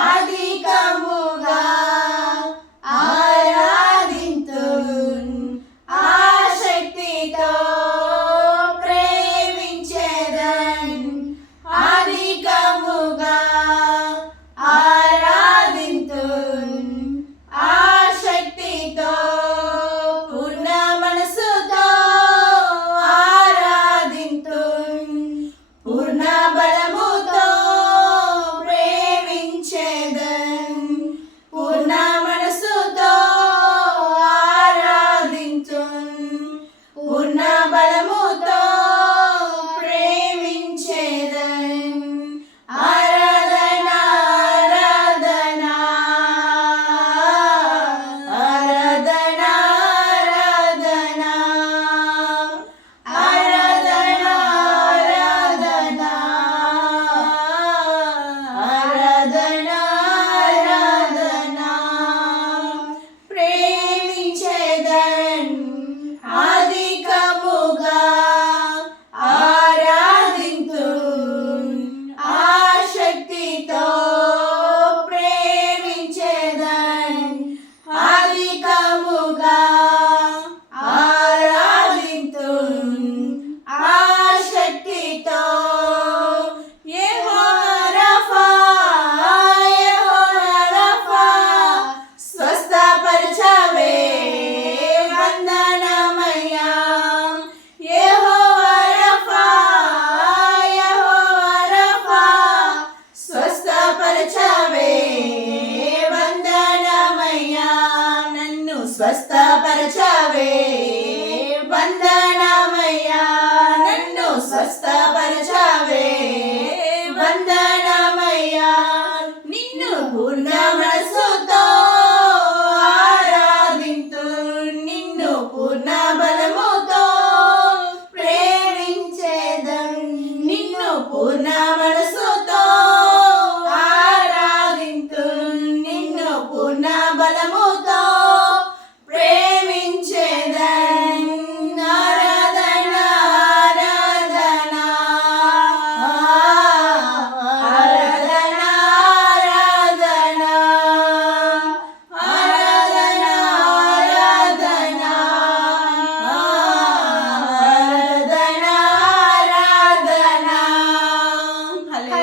అధికముగా ఆరాధింతున్ ఆసక్తితో ప్రేమించేదన్ అధికముగా ఆరాధింతున్ ఆసక్తితో పూర్ణ మనసుతో ఆరాధింతున్ పూర్ణ బలముతో ప్రేమించేదన్ పూర్ణ మనసుతో ఆరాధింతున్ పూర్ణ బలముతో ప్రేమించేదన్ ఆరాధన ఆరాధన ఆరాధన ఆరాధన ఆరాధన ఆరాధన ఆరాధన ప్రేమించేదన్ అధికముగా ఆరాధింతున్ ఆసక్తితో ప్రేమించేదన్ అధికముగా ఆరాధింతున్ ఆసక్తితో యెహోవా రఫా యెహోవా రఫా స్వస్థపరచవే వందనమయ్యా యెహోవా రఫా యెహోవా రఫా స్వస్థపరచవే వందనమయ్యా నన్ను స్వస్థపరచవే వందనమయ్యా నన్ను స్వస్థపరచవే వందనమయ్యా